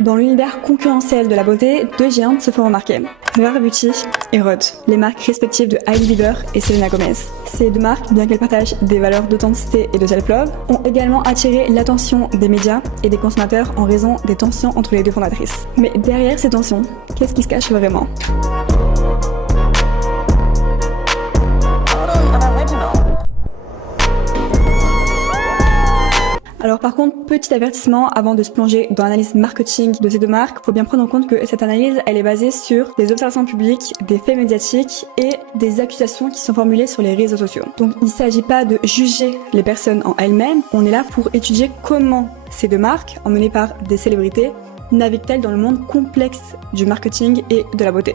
Dans l'univers concurrentiel de la beauté, deux géantes se font remarquer. Rare Beauty et Rhod, les marques respectives de Hailey Bieber et Selena Gomez. Ces deux marques, bien qu'elles partagent des valeurs d'authenticité et de self-love, ont également attiré l'attention des médias et des consommateurs en raison des tensions entre les deux fondatrices. Mais derrière ces tensions, qu'est-ce qui se cache vraiment ? Alors par contre, petit avertissement, avant de se plonger dans l'analyse marketing de ces deux marques, faut bien prendre en compte que cette analyse, elle est basée sur des observations publiques, des faits médiatiques et des accusations qui sont formulées sur les réseaux sociaux. Donc il ne s'agit pas de juger les personnes en elles-mêmes, on est là pour étudier comment ces deux marques, emmenées par des célébrités, naviguent-elles dans le monde complexe du marketing et de la beauté.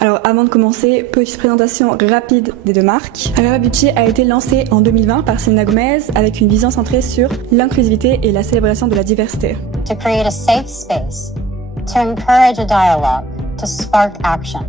Alors avant de commencer, petite présentation rapide des deux marques. Rare Beauty a été lancée en 2020 par Selena Gomez avec une vision centrée sur l'inclusivité et la célébration de la diversité. To create a safe space, to encourage a dialogue, to spark action,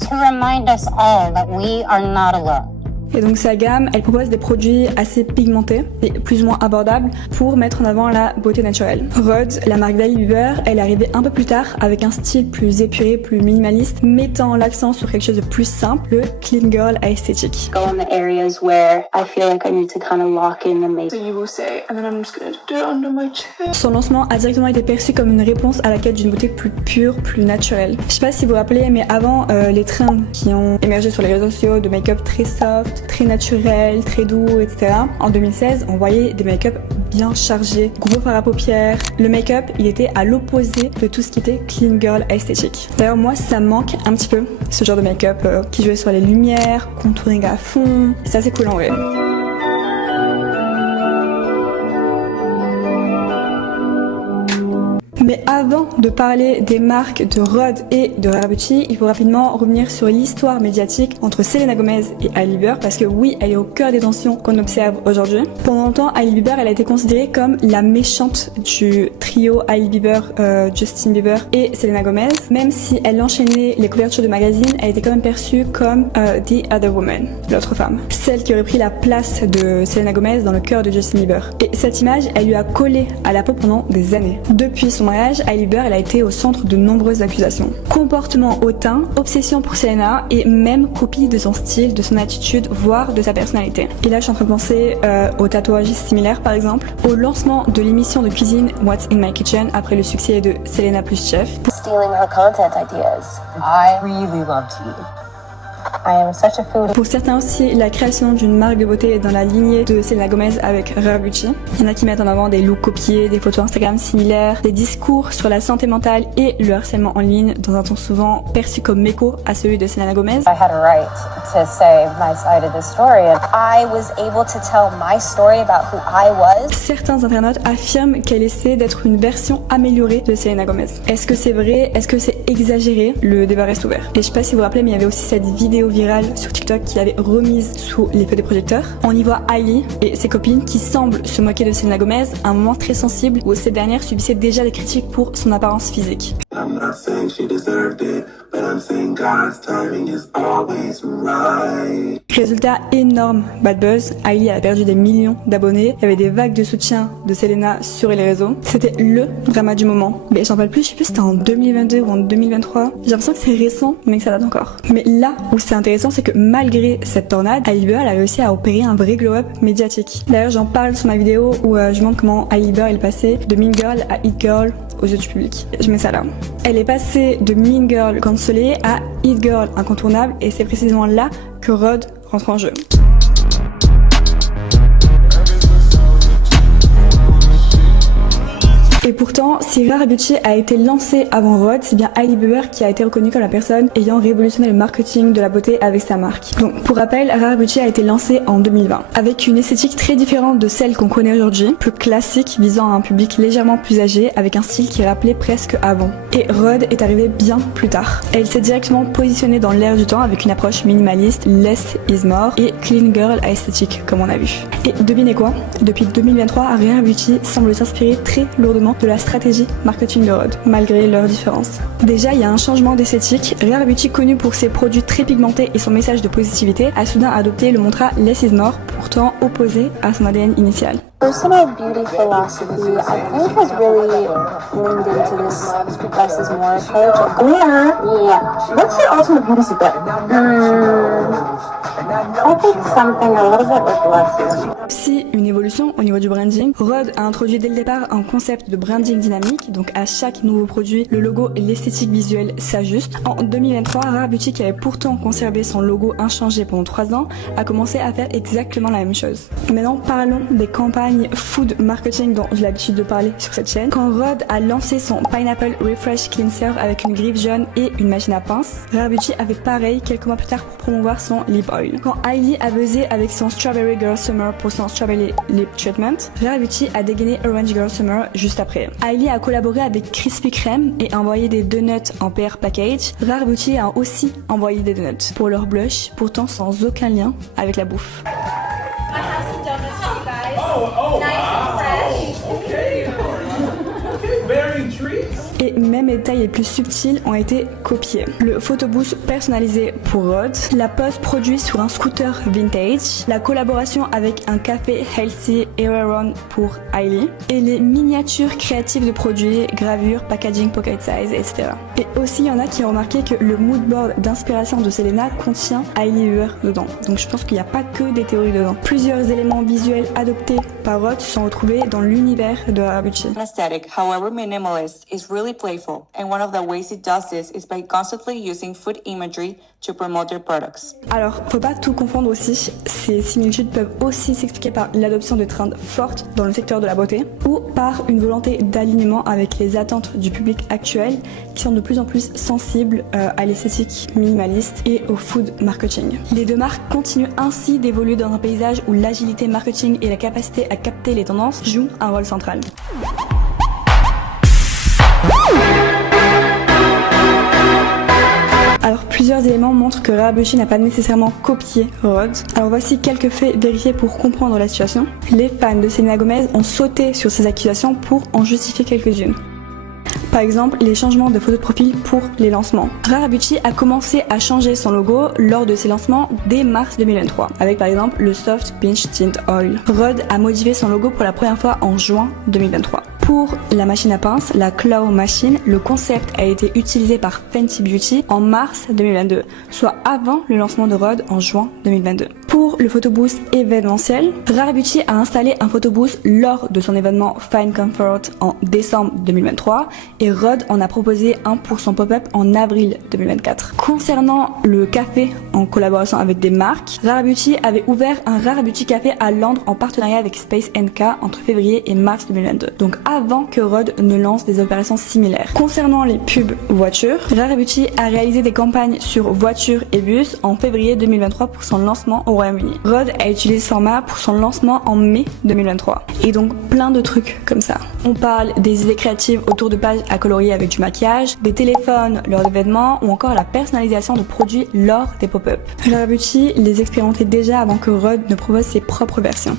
to remind us all that we are not alone. Et donc sa gamme, elle propose des produits assez pigmentés et plus ou moins abordables pour mettre en avant la beauté naturelle. Rhod, la marque d'Hailey Bieber, elle est arrivée un peu plus tard avec un style plus épuré, plus minimaliste, mettant l'accent sur quelque chose de plus simple, le clean girl esthétique. Go in the areas where I feel like I need to kind of lock in the makeup. So you will say, and then I'm just gonna do it under my chin. Son lancement a directement été perçu comme une réponse à la quête d'une beauté plus pure, plus naturelle. Je sais pas si vous vous rappelez, mais avant les trends qui ont émergé sur les réseaux sociaux de make-up très soft, très naturel, très doux, etc. En 2016, on voyait des make-up bien chargés, gros fard à paupières. Le make-up, il était à l'opposé de tout ce qui était clean girl esthétique. D'ailleurs, moi, ça me manque un petit peu, ce genre de make-up qui jouait sur les lumières, contouring à fond. C'est assez cool en vrai. Mais avant de parler des marques de Rhod et de Rare Beauty, il faut rapidement revenir sur l'histoire médiatique entre Selena Gomez et Hailey Bieber parce que oui, elle est au cœur des tensions qu'on observe aujourd'hui. Pendant longtemps, Hailey Bieber, elle a été considérée comme la méchante du trio Hailey Bieber, Justin Bieber et Selena Gomez. Même si elle enchaînait les couvertures de magazines, elle était quand même perçue comme the other woman, l'autre femme. Celle qui aurait pris la place de Selena Gomez dans le cœur de Justin Bieber. Et cette image, elle lui a collé à la peau pendant des années. Depuis son mariage, Hailey Bieber, elle a été au centre de nombreuses accusations. Comportement hautain, obsession pour Selena et même copie de son style, de son attitude, voire de sa personnalité. Et là, je suis en train de penser aux tatouages similaires, par exemple, au lancement de l'émission de cuisine What's in My Kitchen après le succès de Selena plus Chef. Stealing her content ideas. I really love to eat. I am such a foodie. Pour certains aussi, la création d'une marque de beauté est dans la lignée de Selena Gomez avec Rare Beauty. Il y en a qui mettent en avant des looks copiés, des photos Instagram similaires, des discours sur la santé mentale et le harcèlement en ligne dans un ton souvent perçu comme écho à celui de Selena Gomez. I had a right to say my side of the story and I was able to tell my story about who I was. Certains internautes affirment qu'elle essaie d'être une version améliorée de Selena Gomez. Est-ce que c'est vrai? Est-ce que c'est exagéré? Le débat reste ouvert. Et je sais pas si vous vous rappelez, mais il y avait aussi cette vidéo virale sur TikTok qui avait remise sous les feux des projecteurs. On y voit Hailey et ses copines qui semblent se moquer de Selena Gomez à un moment très sensible où cette dernière subissait déjà des critiques pour son apparence physique. I'm not saying she deserved it, but I'm saying God's timing is always right. Résultat énorme, bad buzz, Hailey a perdu des millions d'abonnés, il y avait des vagues de soutien de Selena sur les réseaux. C'était le drama du moment. Mais j'en parle plus, je sais plus si c'était en 2022 ou en 2023. J'ai l'impression que c'est récent, mais que ça date encore. Mais là où c'est intéressant, c'est que malgré cette tornade, Hailey Bieber a réussi à opérer un vrai glow-up médiatique. D'ailleurs, j'en parle sur ma vidéo où je montre comment Hailey Bieber est passée de Mean Girl à It Girl aux yeux du public. Je mets ça là. Elle est passée de Mean Girl cancelée à It Girl incontournable et c'est précisément là que Rhod rentre en jeu. Et pourtant, si Rare Beauty a été lancée avant Rhod, c'est bien Hailey Bieber qui a été reconnue comme la personne ayant révolutionné le marketing de la beauté avec sa marque. Donc, pour rappel, Rare Beauty a été lancée en 2020, avec une esthétique très différente de celle qu'on connaît aujourd'hui, plus classique, visant un public légèrement plus âgé, avec un style qui rappelait presque avant. Et Rhod est arrivée bien plus tard. Elle s'est directement positionnée dans l'air du temps avec une approche minimaliste, less is more, et clean girl esthétique, comme on a vu. Et devinez quoi? Depuis 2023, Rare Beauty semble s'inspirer très lourdement de la stratégie stratégies marketing de Rhod, malgré leurs différences. Déjà, il y a un changement d'esthétique. Rare Beauty, connu pour ses produits très pigmentés et son message de positivité, a soudain adopté le mantra Less is more, pourtant opposé à son ADN initial. Personal beauty philosophy, I think, has really leaned into this less is more approach. Yeah. What's your ultimate beauty secret? I think something a little bit with less is more. Si une évolution au niveau du branding, Rhod a introduit dès le départ un concept de branding dynamique, donc à chaque nouveau produit, le logo et l'esthétique visuelle s'ajustent. En 2023, Rare Beauty, qui avait pourtant conservé son logo inchangé pendant 3 ans, a commencé à faire exactement la même chose. Maintenant, parlons des campagnes food marketing dont j'ai l'habitude de parler sur cette chaîne. Quand Rhod a lancé son Pineapple Refresh Cleanser avec une griffe jaune et une machine à pince, Rare Beauty avait pareil quelques mois plus tard pour promouvoir son lip oil. Quand Hailey a buzzé avec son Strawberry Girl Summer pour son Strawberry Lip Treatment, Rare Beauty a dégainé Orange Girl Summer juste après. Hailey a collaboré avec Krispy Kreme et envoyé des donuts en PR package. Rare Beauty a aussi envoyé des donuts pour leur blush, pourtant sans aucun lien avec la bouffe. Et même les détails les plus subtils ont été copiés. Le photobooth personnalisé pour Rhod, la pose produite sur un scooter vintage, la collaboration avec un café healthy Aeron pour Hailey, et les miniatures créatives de produits, gravures, packaging pocket size, etc. Et aussi, il y en a qui ont remarqué que le mood board d'inspiration de Selena contient Hailey Bieber dedans. Donc je pense qu'il n'y a pas que des théories dedans. Plusieurs éléments visuels adoptés par Rhod sont retrouvés dans l'univers de Rare Beauty. Aesthetic, however minimalist, is really playful, and one of the ways it does this is by constantly using food imagery to promote their products. Alors, faut pas tout confondre aussi. Ces similitudes peuvent aussi s'expliquer par l'adoption de trends fortes dans le secteur de la beauté ou par une volonté d'alignement avec les attentes du public actuel qui sont de plus en plus sensibles à l'esthétique minimaliste et au food marketing. Les deux marques continuent ainsi d'évoluer dans un paysage où l'agilité marketing et la capacité à capter les tendances jouent un rôle central. Alors plusieurs éléments montrent que Rare Beauty n'a pas nécessairement copié Rhod. Alors voici quelques faits vérifiés pour comprendre la situation. Les fans de Selena Gomez ont sauté sur ces accusations pour en justifier quelques-unes. Par exemple, les changements de photo de profil pour les lancements. Rare Beauty a commencé à changer son logo lors de ses lancements dès mars 2023, avec par exemple le Soft Pinch Tint Oil. Rhod a modifié son logo pour la première fois en juin 2023. Pour la machine à pince, la Claw Machine, le concept a été utilisé par Fenty Beauty en mars 2022, soit avant le lancement de Rhod en juin 2022. Pour le photobooth événementiel, Rare Beauty a installé un photobooth lors de son événement Fine Comfort en décembre 2023 et Rhod en a proposé un pour son pop-up en avril 2024. Concernant le café en collaboration avec des marques, Rare Beauty avait ouvert un Rare Beauty Café à Londres en partenariat avec Space NK entre février et mars 2022. Donc avant que Rhod ne lance des opérations similaires. Concernant les pubs voitures, Rare Beauty a réalisé des campagnes sur voitures et bus en février 2023 pour son lancement au Royaume-Uni. Rhod a utilisé ce format pour son lancement en mai 2023. Et donc plein de trucs comme ça. On parle des idées créatives autour de pages à colorier avec du maquillage, des téléphones lors d'événements ou encore la personnalisation de produits lors des pop-up. Rare Beauty les expérimentait déjà avant que Rhod ne propose ses propres versions.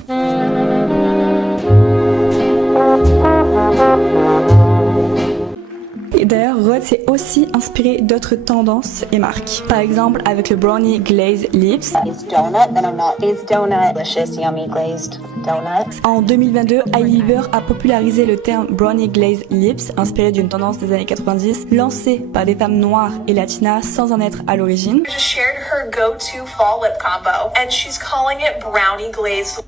Et d'ailleurs, Rhod s'est aussi inspiré d'autres tendances et marques. Par exemple, avec le Brownie Glazed Lips. En 2022, Hailey Bieber a popularisé le terme Brownie Glazed Lips, inspiré d'une tendance des années 90, lancée par des femmes noires et latinas sans en être à l'origine. Just shared her go-to fall lip combo, and she's calling it Brownie Glazed.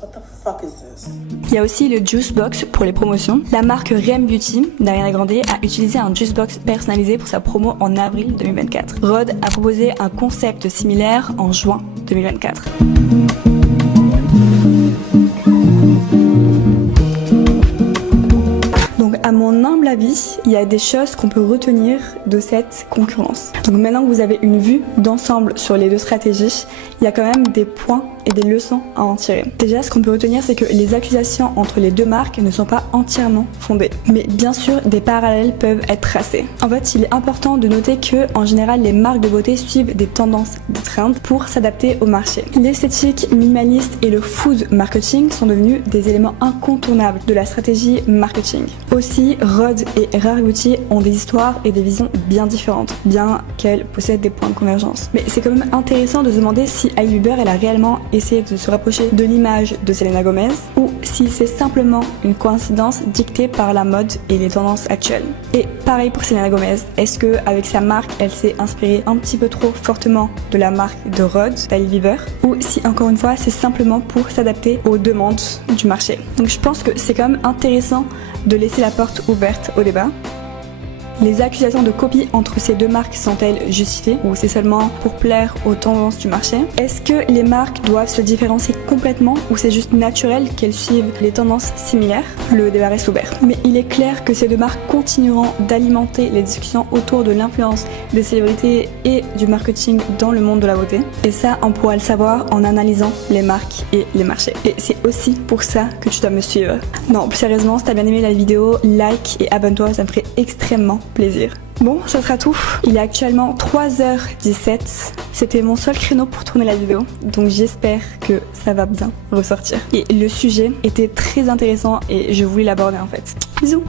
What the fuck is this? Il y a aussi le Juice Box pour les promotions. La marque Rem Beauty d'Ariana Grande a utilisé un Juice Box personnalisé pour sa promo en avril 2024. Rhod a proposé un concept similaire en juin 2024. Donc à mon humble avis, il y a des choses qu'on peut retenir de cette concurrence. Donc maintenant que vous avez une vue d'ensemble sur les deux stratégies, il y a quand même des points et des leçons à en tirer. Déjà, ce qu'on peut retenir, c'est que les accusations entre les deux marques ne sont pas entièrement fondées. Mais bien sûr, des parallèles peuvent être tracés. En fait, il est important de noter que, en général, les marques de beauté suivent des tendances, des trends pour s'adapter au marché. L'esthétique minimaliste et le food marketing sont devenus des éléments incontournables de la stratégie marketing. Aussi, Rhod et Rare Beauty ont des histoires et des visions bien différentes, bien qu'elles possèdent des points de convergence. Mais c'est quand même intéressant de se demander si Hailey Bieber elle a réellement essayé de se rapprocher de l'image de Selena Gomez ou si c'est simplement une coïncidence dictée par la mode et les tendances actuelles. Et pareil pour Selena Gomez, est-ce que avec sa marque elle s'est inspirée un petit peu trop fortement de la marque de Rhod, d'Hailey Bieber, ou si encore une fois c'est simplement pour s'adapter aux demandes du marché. Donc je pense que c'est quand même intéressant de laisser la porte ouverte au débat. Les accusations de copie entre ces deux marques sont-elles justifiées ou c'est seulement pour plaire aux tendances du marché? Est-ce que les marques doivent se différencier complètement ou c'est juste naturel qu'elles suivent les tendances similaires? Le débat reste ouvert. Mais il est clair que ces deux marques continueront d'alimenter les discussions autour de l'influence des célébrités et du marketing dans le monde de la beauté. Et ça, on pourra le savoir en analysant les marques et les marchés. Et c'est aussi pour ça que tu dois me suivre. Non, plus sérieusement, si t'as bien aimé la vidéo, like et abonne-toi, ça me ferait extrêmement plaisir. Bon, ça sera tout. Il est actuellement 3h17. C'était mon seul créneau pour tourner la vidéo, donc j'espère que ça va bien ressortir. Et le sujet était très intéressant et je voulais l'aborder en fait. Bisous!